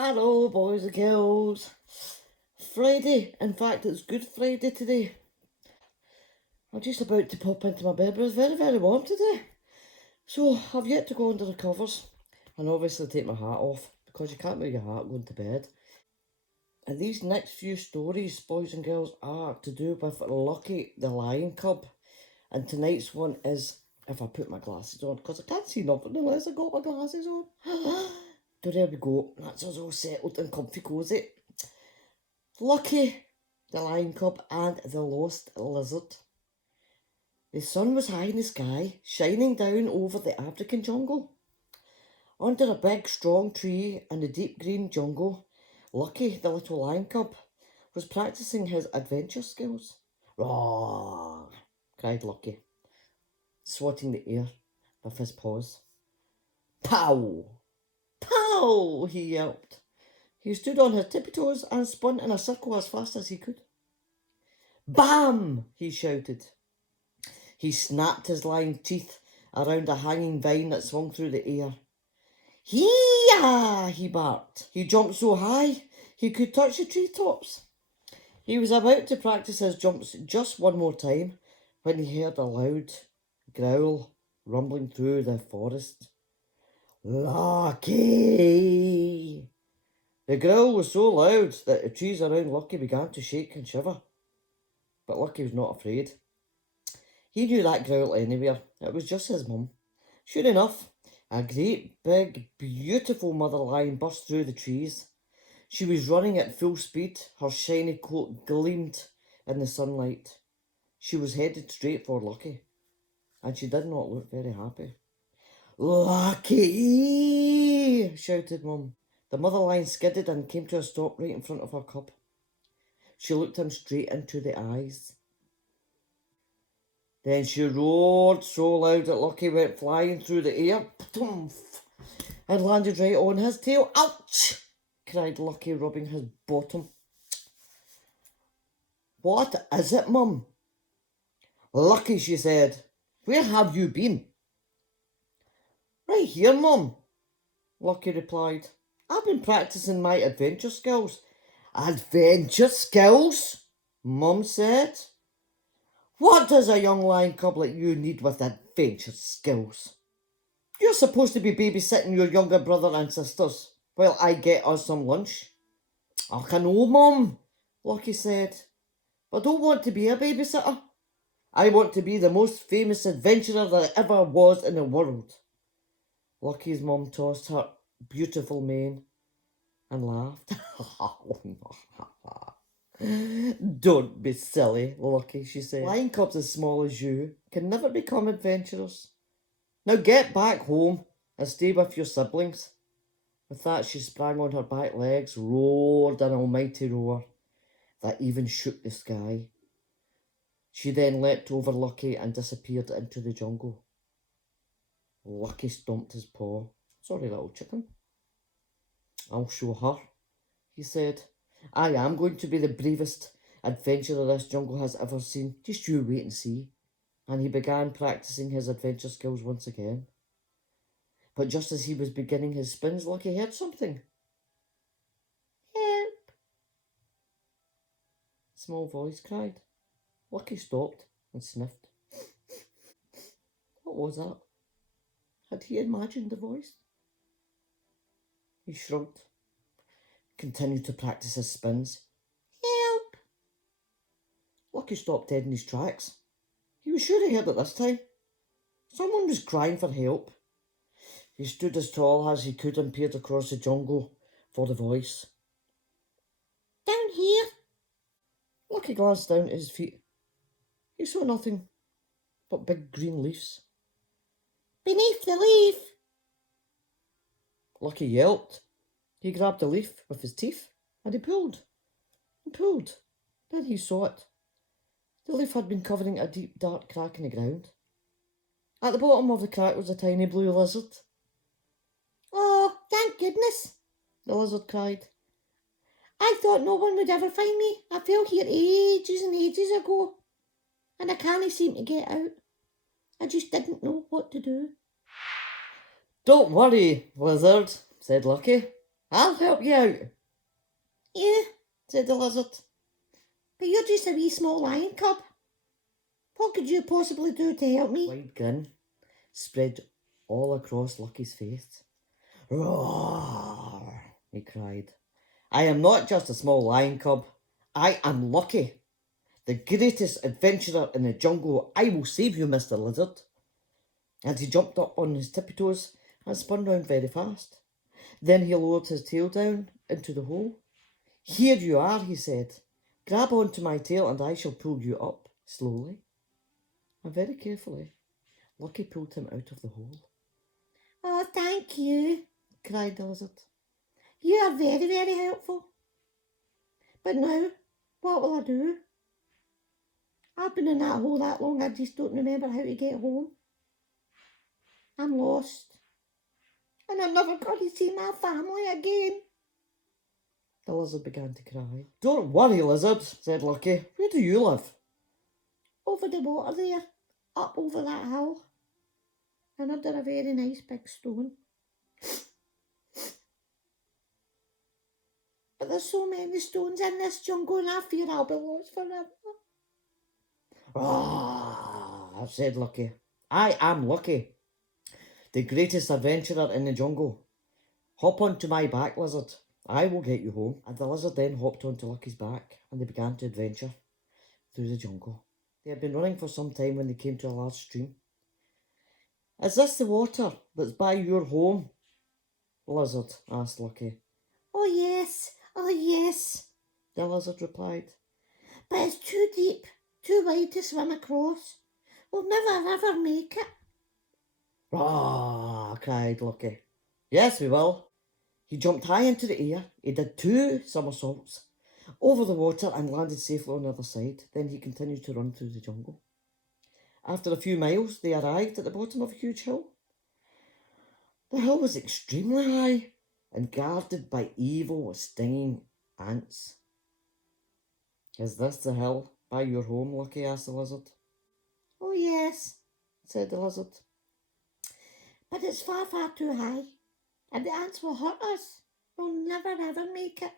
Hello, boys and girls. Friday. In fact, it's Good Friday today. I'm just about to pop into my bed, but it's very, very warm today. So, I've yet to go under the covers and obviously take my hat off because you can't wear your hat going to bed. And these next few stories, boys and girls, are to do with Lucky the lion cub. And tonight's one is if I put my glasses on, because I can't see nothing unless I got my glasses on. So there we go. That's us all settled and comfy cozy. Lucky the lion cub and the lost lizard. The sun was high in the sky, shining down over the African jungle. Under a big strong tree in the deep green jungle, Lucky the little lion cub was practicing his adventure skills. Roar! Cried Lucky, swatting the air with his paws. Pow! Pow! He yelped. He stood on his tippy toes and spun in a circle as fast as he could. Bam! He shouted. He snapped his lion teeth around a hanging vine that swung through the air. Hee-yah! He barked. He jumped so high he could touch the treetops. He was about to practice his jumps just one more time when he heard a loud growl rumbling through the forest. Lucky! The growl was so loud that the trees around Lucky began to shake and shiver. But Lucky was not afraid. He knew that growl anywhere. It was just his mum. Sure enough, a great big beautiful mother lion burst through the trees. She was running at full speed. Her shiny coat gleamed in the sunlight. She was headed straight for Lucky, and she did not look very happy. Lucky! Shouted Mum. The mother lion skidded and came to a stop right in front of her cub. She looked him straight into the eyes. Then she roared so loud that Lucky went flying through the air and landed right on his tail. Ouch! Cried Lucky, rubbing his bottom. What is it, Mum? Lucky, she said. Where have you been? Right here, Mum, Lucky replied. I've been practicing my adventure skills. Adventure skills? Mum said. What does a young lion cub like you need with adventure skills? You're supposed to be babysitting your younger brother and sisters while I get us some lunch. I know, Mum, Lucky said, but I don't want to be a babysitter. I want to be the most famous adventurer that ever was in the world. Lucky's mum tossed her beautiful mane and laughed. Don't be silly, Lucky, she said. Lion cubs as small as you can never become adventurers. Now get back home and stay with your siblings. With that, she sprang on her back legs, roared an almighty roar that even shook the sky. She then leapt over Lucky and disappeared into the jungle. Lucky stomped his paw. Sorry, little chicken. I'll show her, he said. I am going to be the bravest adventurer this jungle has ever seen. Just you wait and see. And he began practicing his adventure skills once again. But just as he was beginning his spins, Lucky heard something. Help! A small voice cried. Lucky stopped and sniffed. What was that? Had he imagined the voice? He shrugged, continued to practice his spins. Help! Lucky stopped dead in his tracks. He was sure he heard it this time. Someone was crying for help. He stood as tall as he could and peered across the jungle for the voice. Down here. Lucky glanced down at his feet. He saw nothing but big green leaves. Beneath the leaf. Lucky yelped. He grabbed a leaf with his teeth and he pulled and pulled. Then he saw it. The leaf had been covering a deep, dark crack in the ground. At the bottom of the crack was a tiny blue lizard. Oh, thank goodness, the lizard cried. I thought no one would ever find me. I fell here ages and ages ago, and I can't seem to get out. I just didn't know what to do. Don't worry, lizard, said Lucky. I'll help you out. Yeah, said the lizard. But you're just a wee small lion cub. What could you possibly do to help me? A wide grin spread all across Lucky's face. Roar, he cried. I am not just a small lion cub. I am Lucky, the greatest adventurer in the jungle. I will save you, Mr. Lizard. And he jumped up on his tippy toes and spun round very fast. Then he lowered his tail down into the hole. Here you are, he said. Grab onto my tail and I shall pull you up slowly and very carefully. Lucky pulled him out of the hole. Oh, thank you, cried the lizard. You are very, very helpful. But now, what will I do? I've been in that hole that long, I just don't remember how to get home. I'm lost. And I'm never going to see my family again. The lizard began to cry. Don't worry, lizard, said Lucky. Where do you live? Over the water there, up over that hill, and under a very nice big stone. But there's so many stones in this jungle and I fear I'll be lost forever. Ah, said Lucky. I am Lucky, the greatest adventurer in the jungle. Hop onto my back, lizard. I will get you home. And the lizard then hopped onto Lucky's back and they began to adventure through the jungle. They had been running for some time when they came to a large stream. Is this the water that's by your home, lizard? Asked Lucky. Oh yes, the lizard replied. But it's too deep, too wide to swim across. We'll never ever make it. Rah, cried Lucky. Yes, we will. He jumped high into the air. He did 2 somersaults over the water and landed safely on the other side. Then he continued to run through the jungle. After a few miles, they arrived at the bottom of a huge hill. The hill was extremely high and guarded by evil, stinging ants. Is this the hill by your home, Lucky? Asked the lizard. Oh yes, said the lizard. But it's far, far too high, and the ants will hurt us. We'll never ever make it.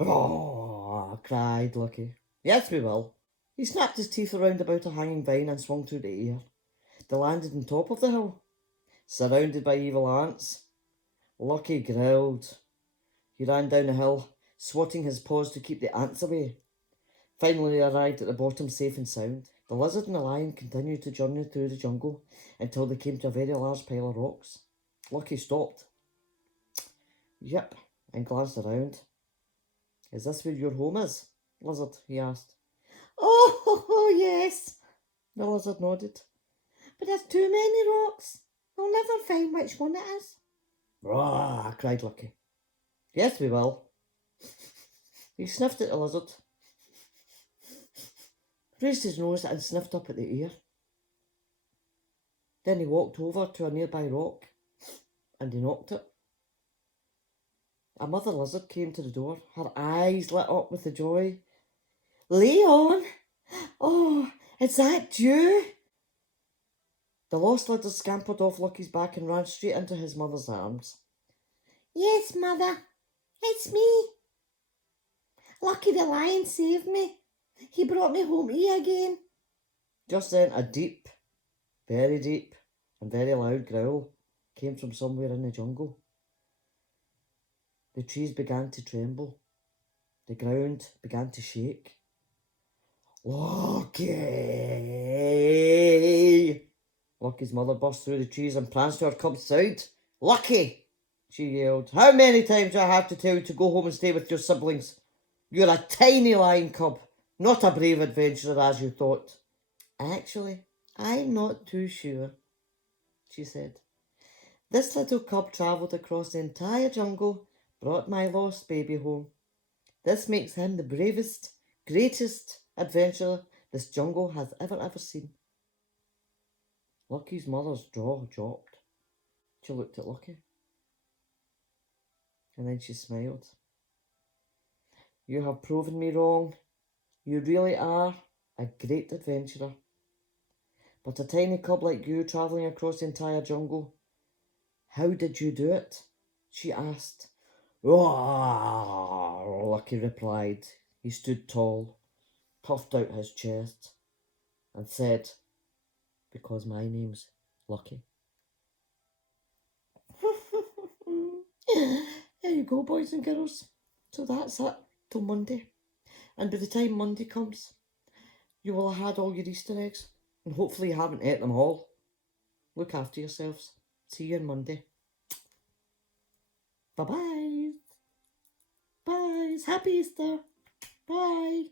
Oh, cried Lucky. Yes, we will. He snapped his teeth around about a hanging vine and swung through the air. They landed on top of the hill, surrounded by evil ants. Lucky growled. He ran down the hill, swatting his paws to keep the ants away. Finally, they arrived at the bottom safe and sound. The lizard and the lion continued to journey through the jungle until they came to a very large pile of rocks. Lucky stopped. Yep, and glanced around. Is this where your home is, lizard? He asked. Oh, yes, the lizard nodded. But there's too many rocks. We'll never find which one it is. Rah, cried Lucky. Yes, we will. He sniffed at the lizard, raised his nose and sniffed up at the air. Then he walked over to a nearby rock and he knocked it. A mother lizard came to the door, her eyes lit up with the joy. Leon! Oh, is that you? The lost lizard scampered off Lucky's back and ran straight into his mother's arms. Yes, mother, it's me. Lucky the lion saved me. He brought me home here again. Just then a deep, very deep and very loud growl came from somewhere in the jungle. The trees began to tremble. The ground began to shake. Lucky! Lucky's mother burst through the trees and pranced to her cub's side. Lucky! She yelled. How many times do I have to tell you to go home and stay with your siblings? You're a tiny lion cub, not a brave adventurer as you thought. Actually, I'm not too sure, she said. This little cub travelled across the entire jungle, brought my lost baby home. This makes him the bravest, greatest adventurer this jungle has ever seen. Lucky's mother's jaw dropped. She looked at Lucky. And then she smiled. You have proven me wrong. You really are a great adventurer. But a tiny cub like you travelling across the entire jungle, how did you do it? She asked. "Roar," Lucky replied. He stood tall, puffed out his chest, and said, "Because my name's Lucky." There you go, boys and girls. So that's it till Monday. And by the time Monday comes, you will have had all your Easter eggs. And hopefully you haven't ate them all. Look after yourselves. See you on Monday. Bye-bye. Bye. Happy Easter. Bye.